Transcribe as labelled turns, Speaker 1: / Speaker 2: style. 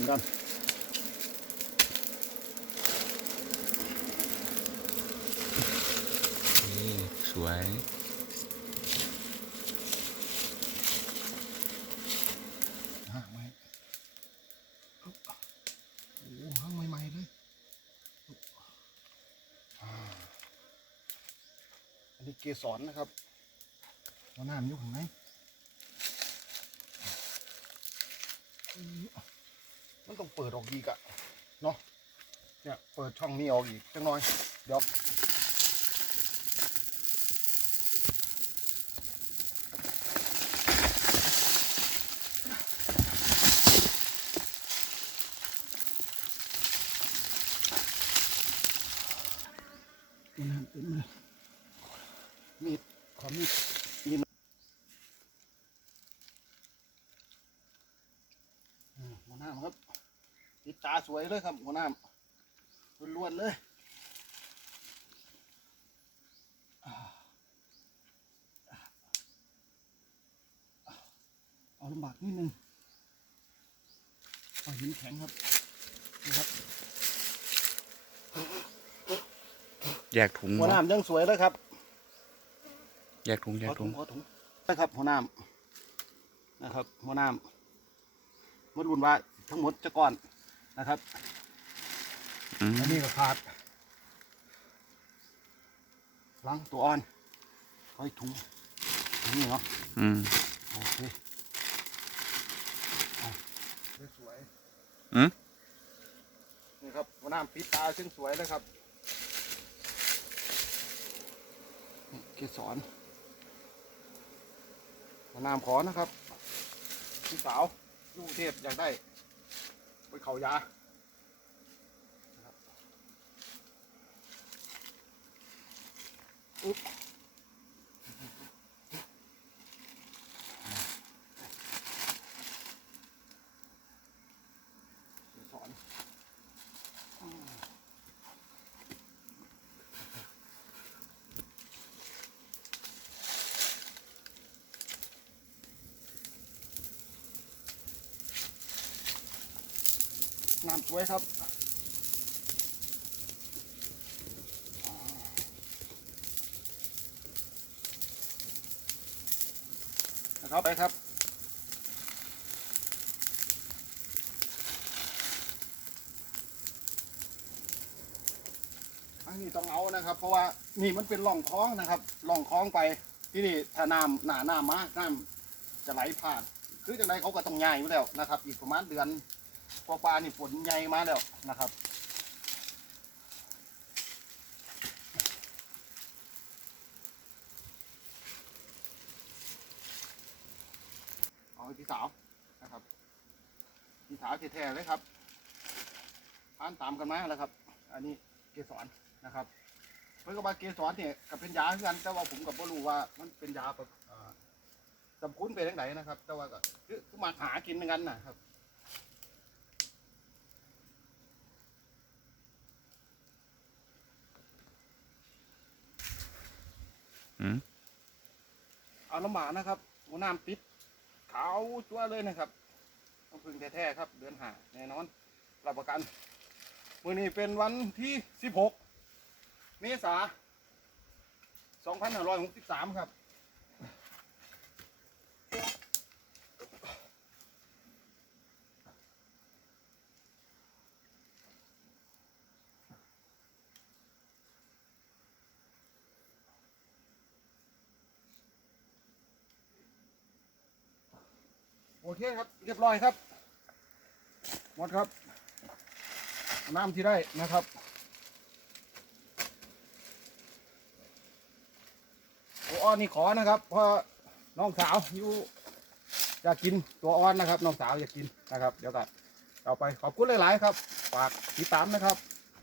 Speaker 1: อืมรุ่นกัน
Speaker 2: นี่สวย
Speaker 1: หางไม้โอ้หางใหม่ๆเลยอ่าอันนี้เกสรนะครับหัวหน้ามันอยู่ข้างในอื มมันต้องเปิดออกอีกอะเนาะเนี่ยเปิดช่องนี้ออกอีกจังหน่อย เดี๋ยวมันหันเต็มเลยมีดขอมีดมีดอืมหัวหน้าครับติดตา สวยเลยครับหัวหน้าล้วนๆเลยอ่าเอาลำบากนิดนึงเอาหินแข็งครับนี่ครับ
Speaker 2: แยกถุง
Speaker 1: หัวหน้ายังสวยเลยครับ
Speaker 2: แยกถุงแยก
Speaker 1: ขอ
Speaker 2: ถุ
Speaker 1: ถุ
Speaker 2: ง
Speaker 1: งขอถุงนะครับหัวหน้านะครับหัวหน้ามารุนว่าทั้งหมดจะก่อน นะครับ
Speaker 2: อืม
Speaker 1: อันนี้ก็ขาดล้างตัวอ่อนขออีกถุงนี่เนาะ
Speaker 2: อืม
Speaker 1: โอเคอะสวย
Speaker 2: อืม
Speaker 1: นี่ครับหัวหน้าปิดตาซึ่งสวยเลยครับนี่เกสรหัวหน้าขอนะครับพี่สาวลูกเทพอยากได้ ไปเขายาอุ๊บ น้ำสวยครับนะครับไปครับอันนี้ต้องเอานะครับ เพราะว่านี่มันเป็นร่องคลองนะครับร่องคลองไปที่นี่ถ้าน้ำหนาหน้ำมาน้ำจะไหลผ่าน คือจังไรเขาก็ต้องย้ายอยู่แล้วนะครับ อีกประมาณเดือน พอปลานี่ฝนใหญ่มาแล้วนะครับเอาที่สาวนะครับพี่สาวแท้ๆเลยครับอ่านตามกันมาแล้วครับ อันนี้เกสรนะครับเพื่อนก็ว่าเกสรเนี่ยกับเป็นยาเหมือนกันแต่ว่าผมกับพ่รู้ว่ามันเป็นยาแบบจำคุ้นไปทางไหนนะครับ แต่ว่าก็คือคือมาหากินเหมือนกันนะครับ
Speaker 2: อืม
Speaker 1: เอา ลำบากนะครับหัวน้ำปิดขาวจั่วเลยนะครับต้องพึ่งแท้ๆครับ เดือนหาแน่นอนรับประกันมื่อนี้เป็นวันที่ 16 เมษา2563 ครับ โอเคครับ เรียบร้อยครับ หมดครับ น้ำที่ได้นะครับโอ้อ้อนนี่ขอนะครับเพราะน้องสาวอยู่อยากกินตัวอ้อนนะครับ น้องสาวอยากกินนะครับ เดี๋ยวกันต่อไปขอบคุณหลาย ๆ ครับ ฝากติดตามนะครับ